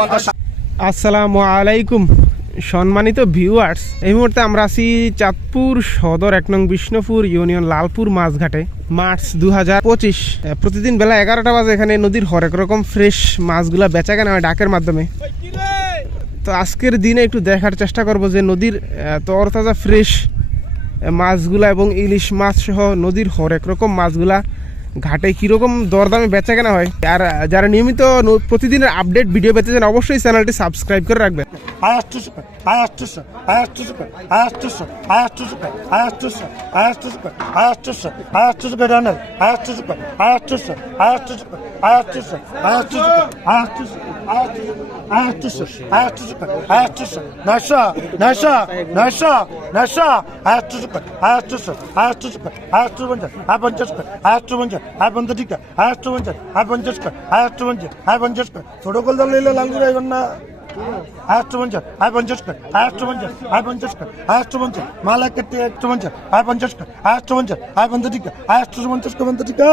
পঞ্চাশ আসসালামু আলাইকুম, সম্মানিত ভিউয়ার্স এই মুহূর্তে আমরা আছি চাঁদপুর সদর এক নং বিষ্ণুপুর ইউনিয়ন লালপুর মাছঘাটে। মার্চ দু হাজার পঁচিশ প্রতিদিন বেলা এগারোটা বাজে এখানে নদীর হরেক রকম ফ্রেশ মাছগুলা বেচা কেনা হয় ডাকের মাধ্যমে। তো আজকের দিনে একটু দেখার চেষ্টা করব যে নদীর তরতাজা ফ্রেশ মাছগুলা এবং ইলিশ মাছ সহ নদীর হরেক রকম মাছগুলা ঘাটে কীরকম দরদামে বেচা কেনা হয় আর যারা নিয়মিত প্রতিদিনের আপডেট ভিডিও পেতে চান অবশ্যই চ্যানেলটি সাবস্ক্রাইব করে রাখবেন আয়াত্তর পঞ্চাশ আয়াত্তর পঞ্চাশ হায় পঞ্চাশ টিকা হায় আষ্ট পঞ্চাশ হায় পঞ্চাশ কর হায় আষ্ট পঞ্চাশ হায় পঞ্চাশ কর ছোট কলদার লইলে লালগুড়া এবার না হায় আষ্ট পঞ্চাশ হায় পঞ্চাশ কর হায় আষ্ট পঞ্চাশ হায় পঞ্চাশ কর হায় আষ্ট পঞ্চাশ মাল এক কেটে একশো পঞ্চাশ হায় পঞ্চাশ কর হায় আষ্ট পঞ্চাশ হায় পঞ্চাশ টিকা হায় আষ্টশো পঞ্চাশ কর পঞ্চাশ টিকা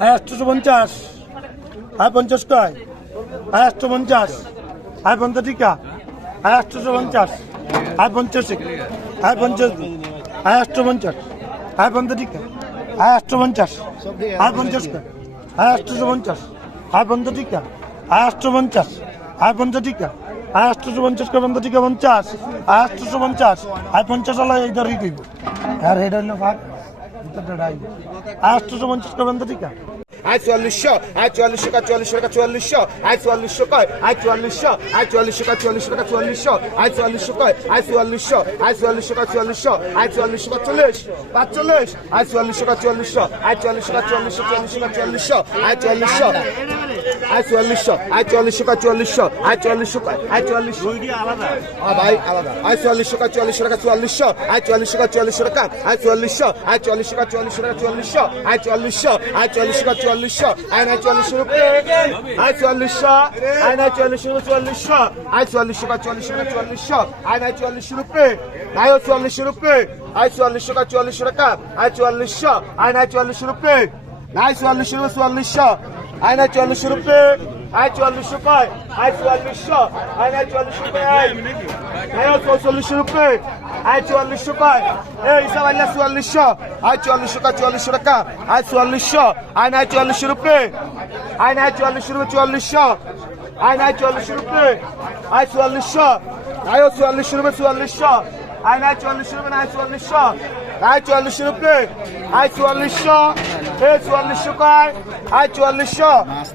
হায় আষ্টশো পঞ্চাশ হায় পঞ্চাশ কয় হায় আষ্ট পঞ্চাশ হায় পঞ্চাশ টিকা হায় আষ্টশো পঞ্চাশ হায় পঞ্চাশ হায় পঞ্চাশ হায় আষ্ট পঞ্চাশ হায় পঞ্চাশ টিকা আটশো পঞ্চাশ আর পঞ্চাশ আর আটশো পঞ্চাশ আর পঞ্চাশ টিকা আর আটশো পঞ্চাশ আর পঞ্চাশ টিকা আর আটশো পঞ্চাশ করে পঞ্চাশ টিকা পঞ্চাশ? আর আটশো পঞ্চাশ আর পঞ্চাশ হলো এই দরই দিব আর এটা হলো ভাগ আটশো পঞ্চাশ করে পঞ্চাশ টিকা আয় চুয়াল্লিশশো আয় চুয়াল্লিশশো কা চুয়াল্লিশশো টাকা চুয়াল্লিশশো আয় চুয়াল্লিশশো কয় আয় চুয়াল্লিশশো আয় চুয়াল্লিশশো কা চুয়াল্লিশশো টাকা চুয়াল্লিশশো আয় চুয়াল্লিশশো কয় আয় চুয়াল্লিশশো আয় চুয়াল্লিশশো কা চুয়াল্লিশশো আয় চুয়াল্লিশশো কা চল্লিশ, পাঁচচল্লিশ আয় চুয়াল্লিশশো কা চুয়াল্লিশশো আয় চুয়াল্লিশশো কা চুয়াল্লিশশো কা চুয়াল্লিশশো আয় চুয়াল্লিশশো আয় চুয়াল্লিশশো আয় চুয়াল্লিশশো কা চুয়াল্লিশশো আয় চুয়াল্লিশশো কয় আয় চুয়াল্লিশশো আলাদা ভাই আলাদা আয় চুয়াল্লিশশো কা চুয়াল্লিশশো টাকা চুয়াল্লিশশো আয় চুয়াল্লিশশো কা চুয়াল্লিশশো টাকা আয় চুয়াল্লিশশো আয় চুয়াল্লিশশো কা চুয়াল্লিশশো টাকা চুয়াল্লিশশো আয় চুয়াল্লিশশো আয় চুয়াল্লিশশো কা চুয়াল্লিশশো আয় নাই চুয়াল্লিশশো আয় চুয়াল্লিশশো আয় নাই চুয়াল্লিশশো চুয়াল্লিশশো আয় চুয়াল্লিশশো কা চুয়াল্লিশশো টাকা চুয়াল্লিশশো আয় নাই চুয়াল্লিশশো রুপে আয় চুয়াল্লিশশো রুপে আয় চুয়াল্লিশশো কা চুয়াল্লিশশো টাকা আয় চুয়াল্লিশশো আয় নাই চুয়াল্লিশশো রুপে নাই চুয়াল্লিশশো চুয়াল্লিশশো আয় নাই চুয়াল্লিশশো রুপে, আয় চুয়াল্লিশশো কয় আয় চুয়াল্লিশশো আয় নাই চুয়াল্লিশশো রুপে আয়। আয় চৌচল্লিশশো রুপে, আয় চুয়াল্লিশশো কয় এই হিসাব আইলা চুয়াল্লিশশো আয় চুয়াল্লিশশো কা চুয়াল্লিশশো টাকা, আয় চুয়াল্লিশশো আয় নাই চুয়াল্লিশশো রুপে, আয় নাই চুয়াল্লিশশো রুপে চুয়াল্লিশশো আয় নাই চুয়াল্লিশশো রুপে, আয় চুয়াল্লিশশো আয় চুয়াল্লিশশো রুপে চুয়াল্লিশশো আয় নাই চুয়াল্লিশশো রুপে নাই চুয়াল্লিশশো আয় চুয়াল্লিশশো রুপে, আয় চুয়াল্লিশশো এ চুয়াল্লিশশো কয় আয় চুয়াল্লিশশো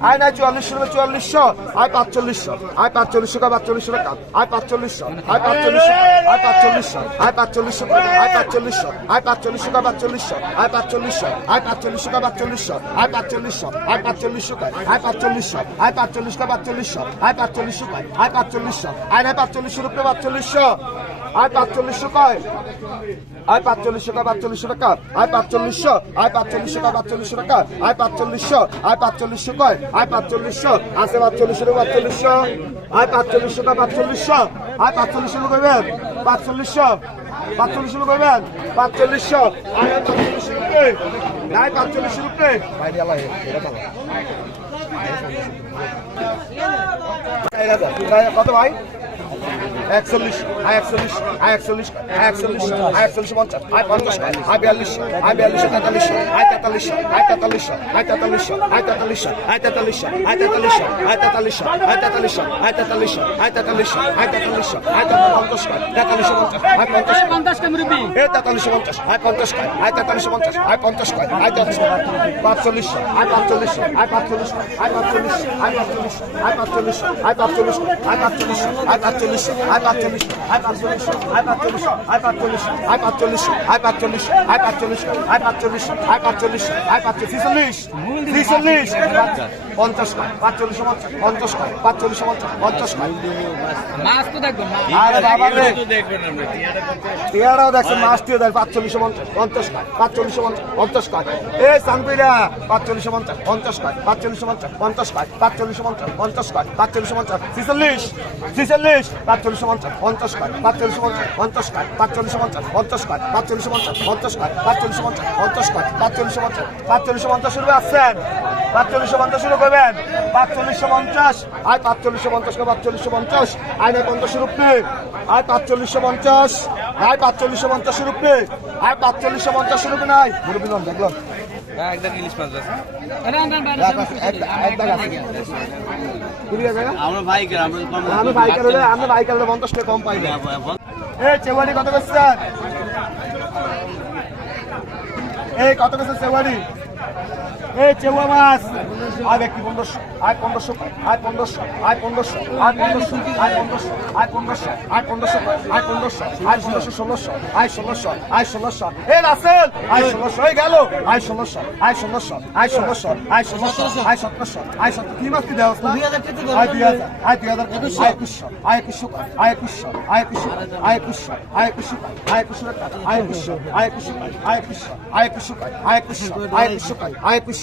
আয় নাই চুয়াল্লিশশো রুপে চুয়াল্লিশশো আয় পাঁচচল্লিশশো আয় পাঁচচল্লিশশো কা পাঁচচল্লিশশো টাকা আয় পাঁচচল্লিশশো আয় পাঁচচল্লিশশো আয় পাঁচচল্লিশশো আয় পাঁচচল্লিশশো আয় পাঁচচল্লিশশো আয় পাঁচচল্লিশশো কা পাঁচচল্লিশশো আয় পাঁচচল্লিশশো আয় পাঁচচল্লিশশো কা পাঁচচল্লিশশো আয় পাঁচচল্লিশশো আয় পাঁচচল্লিশশো কয় আয় পাঁচচল্লিশশো আয় পাঁচচল্লিশ কা পাঁচচল্লিশশো আয় পাঁচচল্লিশশো কয় আয় পাঁচচল্লিশশো আয় নাই পাঁচচল্লিশশো রুপে পাঁচচল্লিশশো আয় পাঁচচল্লিশশো কয়? আয় পাঁচচল্লিশশো টাকা পাঁচচল্লিশশো টাকা? আয় পাঁচচল্লিশশো আয় পাঁচচল্লিশশো টাকা পাঁচচল্লিশশো টাকা? আয় পাঁচচল্লিশশো আয় পাঁচচল্লিশশো কয়? আয় পাঁচচল্লিশশো আছে পাঁচচল্লিশশো টাকা পাঁচচল্লিশশো? আয় পাঁচচল্লিশশো টাকা পাঁচচল্লিশশো? আয় পাঁচচল্লিশশো করবেন পাঁচচল্লিশশো? পাঁচচল্লিশশো করবেন পাঁচচল্লিশশো? আয় পাঁচচল্লিশশো রুপে আয় পাঁচচল্লিশশো রুপে কত ভাই? একচল্লিশ আয় একচল্লিশ আয় একচল্লিশ আয় একচল্লিশ আয় একচল্লিশ পঞ্চাশ আয় পঞ্চাশ আয় বিয়াল্লিশ আয় বিয়াল্লিশ তেতাল্লিশ আয় তেতাল্লিশ আয় তেতাল্লিশ আয় তেতাল্লিশ আয় তেতাল্লিশ আয় তেতাল্লিশ আয় তেতাল্লিশ আয় তেতাল্লিশ আয় তেতাল্লিশ আয় তেতাল্লিশ আয় তেতাল্লিশ আয় তেতাল্লিশ আয় পঞ্চাশ তেতাল্লিশ পঞ্চাশ আয় পঞ্চাশ এ তেতাল্লিশ পঞ্চাশ আয় পঞ্চাশ আয় তেতাল্লিশ পঞ্চাশ আয় পঞ্চাশ আয় তেতাল্লিশ পাঁচচল্লিশ আয় পাঁচচল্লিশ আয় পাঁচচল্লিশ আয় পাঁচচল্লিশ আয় পাঁচচল্লিশ আয় পাঁচচল্লিশ আয় পাঁচচল্লিশ আয় পাঁচচল্লিশ আয় পাঁচচল্লিশ আয় পাঁচচল্লিশ আয় পাঁচচল্লিশ আয় পাঁচচল্লিশ আয় পাঁচচল্লিশ আয় পাঁচচল্লিশ আয় পাঁচচল্লিশ আয় পাঁচচল্লিশ আয় পাঁচচল্লিশ আয় পাঁচচল্লিশ আয় পাঁচচল্লিশ ছিচল্লিশ পঞ্চাশ কয় পাঁচচল্লিশ পঞ্চাশ পঞ্চাশ কয় পাঁচচল্লিশ পঞ্চাশ পঞ্চাশ কয় মাছ মাছ আরে বাবা রে টিয়ারাও দেখছেন মাস টিয়া দেয় পঞ্চাশ কয় পাঁচচল্লিশ পঞ্চাশ কয় এ সানপিরা পাঁচচল্লিশ পঞ্চাশ কয় পাঁচচল্লিশ পঞ্চাশ কয় পাঁচচল্লিশ পঞ্চাশ কয় পাঁচচল্লিশ পঞ্চাশ ছিচল্লিশ ছিচল্লিশ পঞ্চাশ কয় পাঁচচল্লিশ পঞ্চাশ কয় পাঁচচল্লিশ পঞ্চাশ কয় পাঁচচল্লিশ পঞ্চাশ পঞ্চাশ কয় পাঁচচল্লিশ পঞ্চাশ পঞ্চাশ কয় পাঁচচল্লিশ পঞ্চাশ পঞ্চাশ শুরু করবেন? পাঁচচল্লিশশো পঞ্চাশ শুরু করবেন। পাঁচচল্লিশশো পঞ্চাশ। আর পাঁচচল্লিশশো পঞ্চাশ পাঁচচল্লিশশো পঞ্চাশ। আইন এক পঞ্চাশ রুপে আর পাঁচচল্লিশশো পঞ্চাশ। আর পাঁচচল্লিশশো পঞ্চাশ রুপে আর পাঁচচল্লিশশো পঞ্চাশ রুপে নাই মুরব্বীন দেখলাম আমি বাইকার হলে কম পাই এই চেওয়ালি কত করছে এই কত করছে চেওয়ালি এই চেওয়া মাছ আর একটি পনেরোশো আয় পনেরোশো আয় পনেরোশো আয় পনেরোশো আয় পনেরোশো আয় পনেরোশো আয় পনেরোশো আয় পনেরোশো আয় পনেরোশো আয় ষোলোশো ষোলোশো আয় ষোলোশো আয় ষোলোশো এ রাসেল আয় ষোলোশো হয়ে গেল আয় ষোলোশো আয় ষোলোশো আয় ষোলোশো আয় ষোলোশো আয় সতেরোশো আয় সতেরো কি মাছ কি দেওয়া আয় দুই হাজার আয় দুই হাজার আয় একুশশো আয় একুশশো আয় একুশশো আয় একুশশো আয় একুশশো আয় একুশশো আয় একুশশো আয় একুশশো আয় একুশশো আয় একুশশো আয় একুশশো আয় একুশশো আয় একুশশো আয় একুশশো আয় একুশশো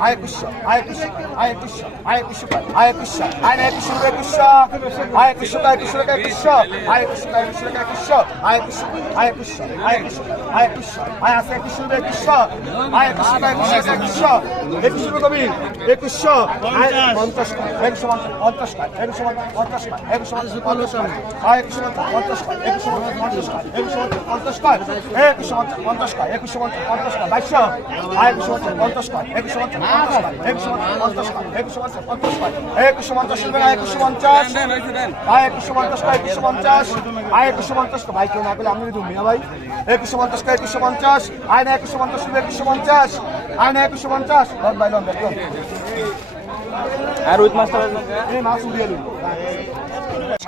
আয় একুশশো আয় একুশশো আয় একুশশো আয় একুশশো আয় একুশশো আয় একুশশো একুশশো আয় একুশশো আয় একুশশো একুশশো আয় একুশশো আয় একুশশো একুশশো আয় একুশশো আয় একুশশো আয় একুশশো আয় একুশশো আয় আছে একুশশো একুশশো আয় একুশশো আয় একুশশো একুশশো একুশশো কবি একুশশো আয় পঞ্চাশ একশো পঞ্চাশ একশো পঞ্চাশ একশো পঞ্চাশ আয় একশো পঞ্চাশ একশো পঞ্চাশ একশো পঞ্চাশ একশো পঞ্চাশ একশো পঞ্চাশ বাইশশো আয় একশো পঞ্চাশ একশো পঞ্চাশ একশো পঞ্চাশ একশো পঞ্চাশ পঞ্চাশ একশো পঞ্চাশ একশো পঞ্চাশ আয় একশো পঞ্চাশ ভাই কেউ না পেলে আমি তুমি ভাই একশো পঞ্চাশ একশো পঞ্চাশ আয় না একশো পঞ্চাশ একশো পঞ্চাশ আয় না একশো পঞ্চাশ ভাই লন আর উইথ মাছটা মাছ উড়িয়ে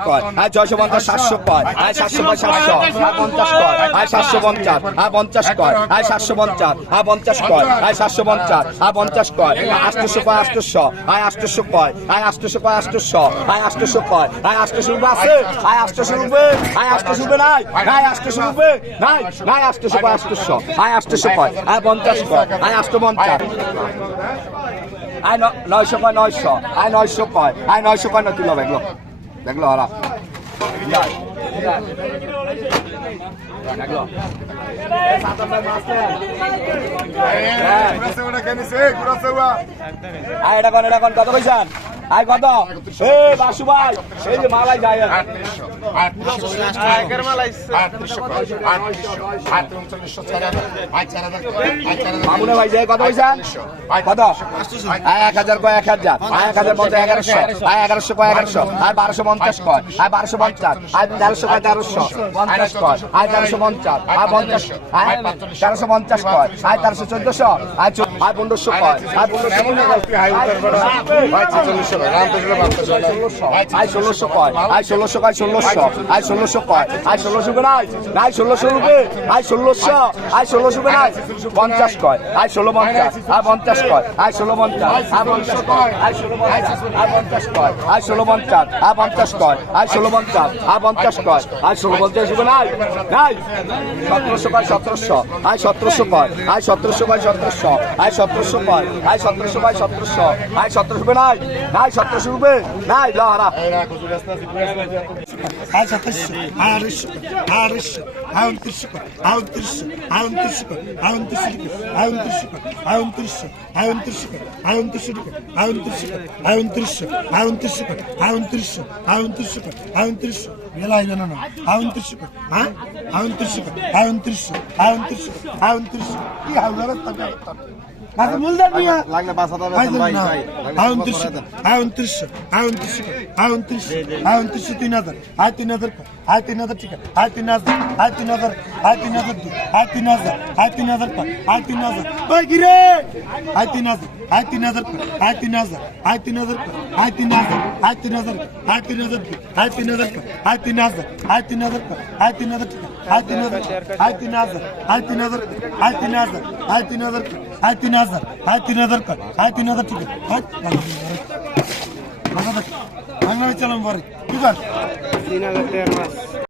কয় আয় ছয়শো পঞ্চাশ সাতশো কয় আয় সাতশো কয় সাতশো আয় পঞ্চাশ কয় আয় সাতশো পঞ্চাশ আয় পঞ্চাশ কয় আয় সাতশো পঞ্চাশ আয় পঞ্চাশ কয় আয় সাতশো পঞ্চাশ আয় পঞ্চাশ কয় আষ্টশো কয় আষ্টশো আয় আষ্টশো কয় আয় আষ্টশো কয় আষ্টশো আয় আষ্টশো কয় আয় আষ্টশো রুপে আছে আয় আষ্টশো রুপে আয় আষ্টশো রুপে নাই নাই আষ্টশো রুপে নাই নাই আষ্টশো কয় আষ্টশো আয় আষ্টশো কয় আয় পঞ্চাশ কয় আয় আষ্ট পঞ্চাশ আয় নয়শো কয় নয়শো আয় নয়শো কয় আয় নয়শো কয় না তুলো দেখল। দেখল আয় এটা কোন এটা কোন কত পয়সা আয় কত? সে বাসু ভাই সেই যে মালাই যায়। এক হাজার এক হাজার এক হাজার এগারোশো আয় এগারোশো কয় এগারোশো বারোশো পঞ্চাশ কয় বারোশো আয় তেরোশো তেরোশো আয় তেরোশো পঞ্চাশ আয় পঞ্চাশ কয় আয় পনেরোশো কয় আয় ষোলোশো কয় আয় ষোলোশো কয়, ষোলোশো। আয় ষোলোশো কয় আয় ষোলোশো কে নাই নাই ষোলোশো রুপে আয় ষোলোশো আয় ষোলোশো কে নাই পঞ্চাশ কয় আয় ষোলো পঞ্চাশ আয় পঞ্চাশ কয় আয় ষোলো পঞ্চাশ আয় পঞ্চাশ কয় আয় ষোলো পঞ্চাশ আয় পঞ্চাশ কয় আয় ষোলো পঞ্চাশ আয় পঞ্চাশ কয় আয় ষোলো পঞ্চাশ আয় পঞ্চাশ কয় আয় ষোলো পঞ্চাশ রুপে নাই নাই সতেরোশো কয় সতেরোশো আয় সতেরোশো কয় আয় সতেরোশো কয় সতেরোশো আয় সতেরোশো কয় আয় সতেরোশো কয় সতেরোশো আয় সতেরোশো নাই নাই সতেরোশো রুপে নাই লহারা আয় সাতাশশো আয় আড়াইশো আয় আড়াইশো আয় উনত্রিশশো আয় উনত্রিশশো আয় উনত্রিশশো আয় উনত্রিশশো আয় উনত্রিশশো আয় উনত্রিশশো আয় উনত্রিশশো আয় উনত্রিশশো আয় উনত্রিশশো আয় উনত্রিশশো আয় উনত্রিশশো আয় উনত্রিশশো আয় উনত্রিশশো আয় উনত্রিশশো গেলা আইবে না আয় উনত্রিশশো হ্যাঁ আয় উনত্রিশশো রাস্তা মাঝে মূল দেন মিয়া লাগলে পাঁচ হাজার ভাই বেতন, ভাই না ভাই আয় উনত্রিশশো আয় উনত্রিশশো আয় উনত্রিশশো আয় উনত্রিশশো আয় উনত্রিশশো তিন হাজার আয় তিন হাজার আয় তিন হাজার ঠিক আছে আয় তিন হাজার আয় তিন হাজার আয় তিন হাজার দুই আয় তিন হাজার আয় তিন হাজার পাঁচ আয় তিন হাজার ওই গিরে আয় তিন হাজার আয় তিন হাজার আয় তিন হাজার আয় তিন হাজার আয় তিন হাজার আয় তিন হাজার আয় তিন হাজার আয় তিন হাজার আয় তিন হাজার আয় তিন হাজার আয় তিন হাজার ঠিক আয় তিন হাজার আয় তিন হাজার আয় তিন হাজার আয় তিন হাজার আয় তিন হাজার আয় তিন হাজার আয় তিন হাজার কর আয় তিন হাজার ঠিক আছে তিন হাজার ঠিক পঞ্চাশ আয় পঞ্চাশ কা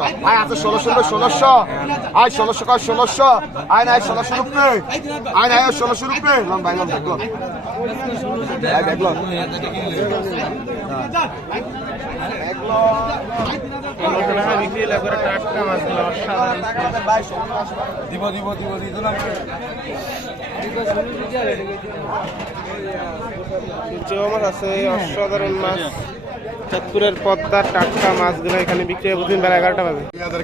ষোলোশো। আয় আছে ষোলোশো কয় ষোলোশো। আয় ষোলোশো কয় ষোলোশো? আয় নাই ষোলোশো রুপে আয় নাই ষোলোশো রুপে ভাই না আছে অসাধারণ মাছ চাঁদপুরের পদ্মার টাটকা মাছগুলো এখানে বিক্রি হয় প্রতিদিন বেলা এগারোটা বাজে। হাজার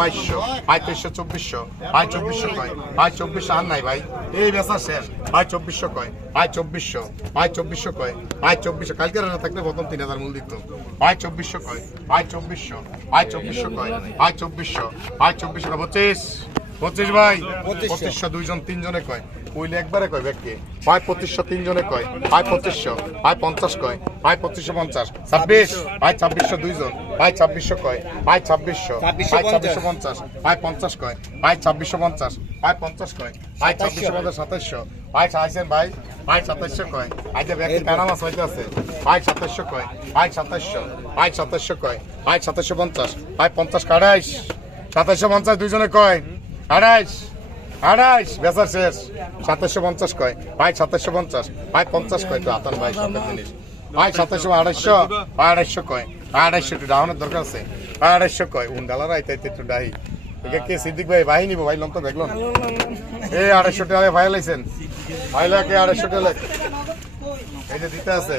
বাইশশো আয় তেইশশো, চব্বিশশো আয় চব্বিশশো কয় আয় চব্বিশশো আর নাই ভাই। এই বেচা শেষ আয় চব্বিশশো কয় আয় চব্বিশশো আয় চব্বিশশো কয় আয় চব্বিশশো। কালকে রান্না থাকলে প্রথম তিন হাজার মূল দিত। আয় চব্বিশশো কয় আয় চব্বিশশো আয় চব্বিশশো কয় আয় চব্বিশশো আয় চব্বিশশো পঁচিশ। পঁচিশ ভাই? পঁচিশশো। দুইজন তিনজনে কয়? কইলে একবারে কয় ব্যক্তি? আয় পঁচিশশো তিনজনে কয়? আয় পঁচিশশো আয় পঞ্চাশ কয়? আয় পঁচিশশো পঞ্চাশ। ছাব্বিশ? আয় ছাব্বিশশো দুইজন। আয় ছাব্বিশশো কয়? আয় ছাব্বিশশো। আয় ছাব্বিশশো পঞ্চাশ। আয় পঞ্চাশ কয়? আয় ছাব্বিশশো পঞ্চাশ। আয় পঞ্চাশ কয়? আয় ছাব্বিশশো পঞ্চাশ সাতাইশশো আয় আইসেন ভাই? আয় সাতাইশশো কয়? যে ব্যক্তি প্যারা মাছ হইতে আছে? আয় সাতাইশশো কয়? আয় সাতাইশশো আয় সাতাইশশো কয়? আয় সাতাইশশো পঞ্চাশ। আয় পঞ্চাশ আড়াইশ সাতাইশশো পঞ্চাশ দুইজনে কয়? আড়াইশ আড়াইশ। বেচার শেষ। সাতাশশো পঞ্চাশ কয়? আয় সাতাশশো পঞ্চাশ। আয় পঞ্চাশ কয় তো? আতান ভাই সবের জিনিস। আয় সাতাশশো আড়াইশো আড়াইশো কয়? আড়াইশো একটু ডাউনের দরকার আছে। আড়াইশো কয়? উন্ডালার আইতে আইতে একটু ডাহি। কে সিদ্দিক ভাই ভাই নিব ভাই লম তো দেখলাম এই আড়াইশো টাকা ভাই লাইছেন। ভাই লাগে আড়াইশো টাকা লাগ দিতে আছে।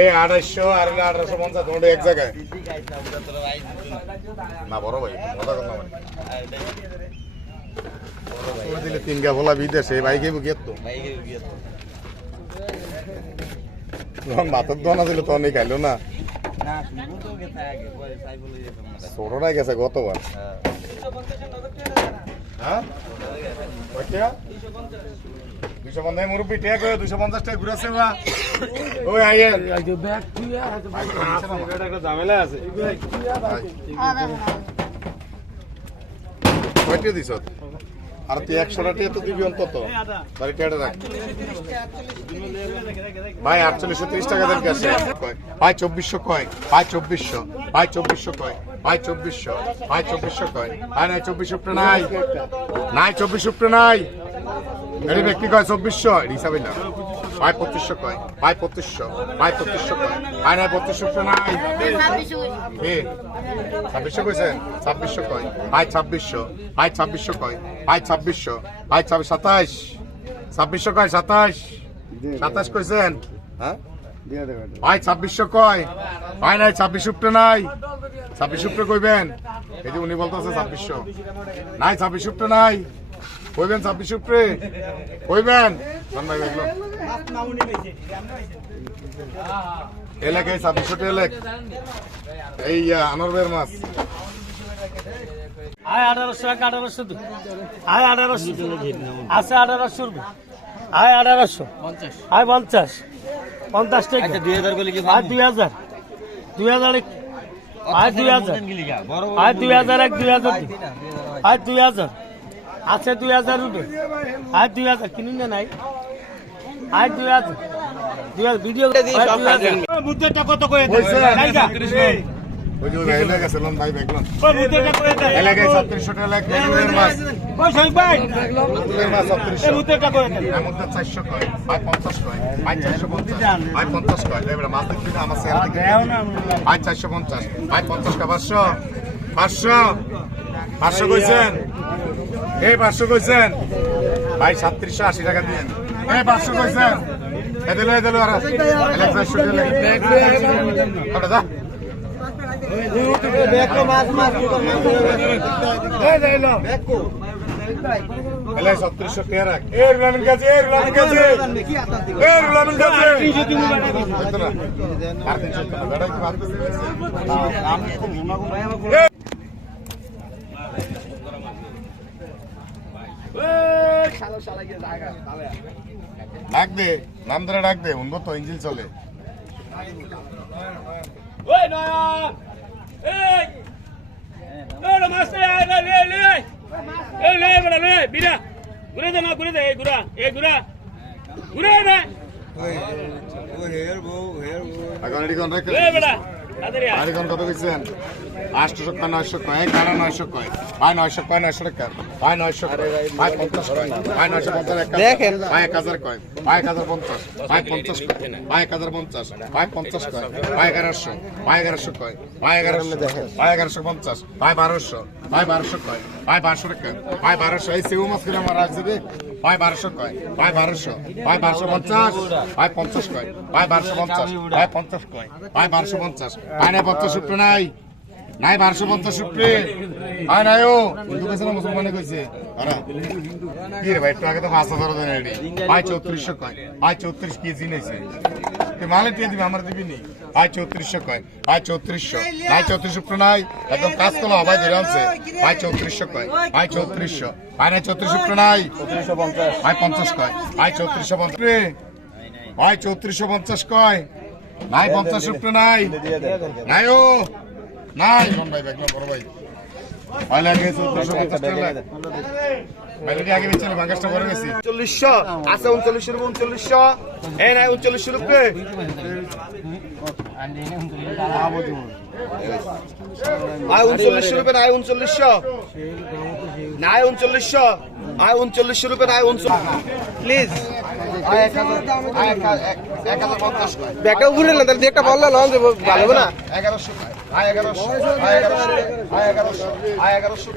এই আড়াইশো আর আড়াইশো পঞ্চাশ তোমাদের এক জায়গায়। না বড় ভাই কথা কথা মানে করে দিলে তিন গা ভোলা বিদেশে বাইকে গিয়ে তো মাথার দোনা খাইলো না গেছে গতবার। হ্যাঁ। দুইশো পঞ্চাশ মুরব্বী টেক হয়ে দুশো পঞ্চাশ টাকা ঘুরেছে বা ওই আইয়ের ঝামেলা আছে। কয়টা দিছ? আর তুই একশো টাকা তো দিবি অন্তত। বাড়ি টেটা রাখ। ভাই আটচল্লিশশো ত্রিশ টাকা দেন কাছে ভাই চব্বিশশো কয়। ভাই চব্বিশশো। ভাই চব্বিশশো কয়। ভাই চব্বিশশো। ভাই চব্বিশশো কয়। ভাই নাই চব্বিশ উপরে নাই। নাই চব্বিশ উপরে নাই। এটি ব্যক্তি কয়? চব্বিশশো? হিসাবে না। ভাই পঁচিশশো কয়? ভাই পঁচিশশো। ভাই পঁচিশশো কয়? ভাই নাই পঁচিশশো নাই ছাব্বিশশো কইছেন ছাব্বিশশো কয়? আয় ছাব্বিশশো। আয় ছাব্বিশশো কয়? আয় ছাব্বিশশো। আয় ছাব্বিশ সাতাইশ ছাব্বিশশো কয়? সাতাইশ সাতাইশ কইছেন? হ্যাঁ? আয় ছাব্বিশশো কয়? আয় নাই ছাব্বিশ উপরে নাই। ছাব্বিশ উপরে কইবেন? এই যে উনি বলতেছে ছাব্বিশশো। নাই ছাব্বিশ উপরে নাই। কইবেন ছাব্বিশ উপরে? মান দেখল এলাকায় ছাব্বিশশো এলাক এই আনোয়ার মাছ। আয় আঠারোশো এক আঠারোশো দুই। আয় আঠারোশো আছে আঠারোশো আয় আঠারোশো। আয় পঞ্চাশ। পঞ্চাশ টাকা। দুই হাজার আয় দুই হাজার। দুই হাজার এক আয় দুই হাজার। আয় দুই হাজার এক দুই হাজার। আয় দুই হাজার। আছে দুই হাজার রুপে। আয় দুই হাজার কিনুন না নাই। আয় দুই হাজার দুই হাজার ভিডিও বুদ্ধটা কত করে পাঁচশো পাঁচশো পাঁচশো কইছেন? এই পাঁচশো কইছেন? ভাই সাতত্রিশশো আশি টাকা দিয়েন। এই পাঁচশো কইছেন? এ দিলো এ দিলো আর। সত্তরশো টাকা রাখ। এ রুলামিন কাছে এ রুলামিন কাছে এ রুলামিন কাছে আর তিনশো টাকা, বেড়া কি বাদ দিছে? এ, ডাক দে নাম ধরে ডাক দে উন্নত ইঞ্জিন চলে। ওই নয়া এই। ওই মাস্টার আয় লে লে লে এই। লে বড় লে বিরা ঘুরে দে না ঘুরে দে এই ঘুরা এই ঘুরা। ঘুরে। আর এখন কত কইছেন আটশো কয় নয়শো কয় এক কারা নয়শো কয় ভাই নয়শো কয় নয়শো টাকা ভাই নয়শো ভাই পঞ্চাশ কয় ভাই নয়শো পঞ্চাশ দেখেন ভাই এক হাজার কয় ভাই এক হাজার পঞ্চাশ ভাই পঞ্চাশ কয় ভাই এক হাজার পঞ্চাশ ভাই পঞ্চাশ কয় ভাই এগারোশো ভাই এগারোশো কয় ভাই এগারোশো ভাই এগারোশো পঞ্চাশ ভাই বারোশো ভাই বারোশো কয় ভাই বারোশো টাকা ভাই বারোশো এই সেউ মাছ কিনে আমার রাখছে রে ভাই বারোশো কয় ভাই বারোশো ভাই বারোশো পঞ্চাশ ভাই পঞ্চাশ কয় ভাই বারোশো পঞ্চাশ ভাই পঞ্চাশ কয় ভাই বারোশো পঞ্চাশ ভাই নাই পঞ্চাশ নাই নাই বারোশো পঞ্চাশ উপরে ভাই নাই ও হিন্দু কইছে না মুসলমানে কইছে। কি রে ভাই একটু আগে তো পাঁচ হাজার দেন এডি। ভাই চৌত্রিশশো কয়। ভাই চৌত্রিশ কেজি নিয়েছে তুই মালে টিয়ে দিবি আমার দিবি নি? ভাই চৌত্রিশশো কয়। ভাই চৌত্রিশশো। ভাই চৌত্রিশ উপরে নাই। একদম কাজ করল ভাই ধরে আনছে। ভাই চৌত্রিশশো কয়। ভাই চৌত্রিশশো। ভাই নাই চৌত্রিশ উপরে নাই। ভাই পঞ্চাশ কয়। ভাই চৌত্রিশশো পঞ্চাশ। ভাই চৌত্রিশশো পঞ্চাশ কয়। নাই পঞ্চাশ উপরে নাই। নাই ও নাই মন ভাই দেখলাম বড় ভাই। গেছি। উনচল্লিশশো আছে উনচল্লিশ রুপে উনচল্লিশশো। এই নাই উনচল্লিশ রুপে। আয় উনচল্লিশ রুপে নাই উনচল্লিশশো। নাই উনচল্লিশশো আয় উনচল্লিশ রুপে নাই উনচল্লিশ প্লিজ। ব্যাগটা ঘুরে না তাহলে একটা বললে লঞ্চ ভালো না? এগারোশো এগারোশো এগারোশো এগারোশো।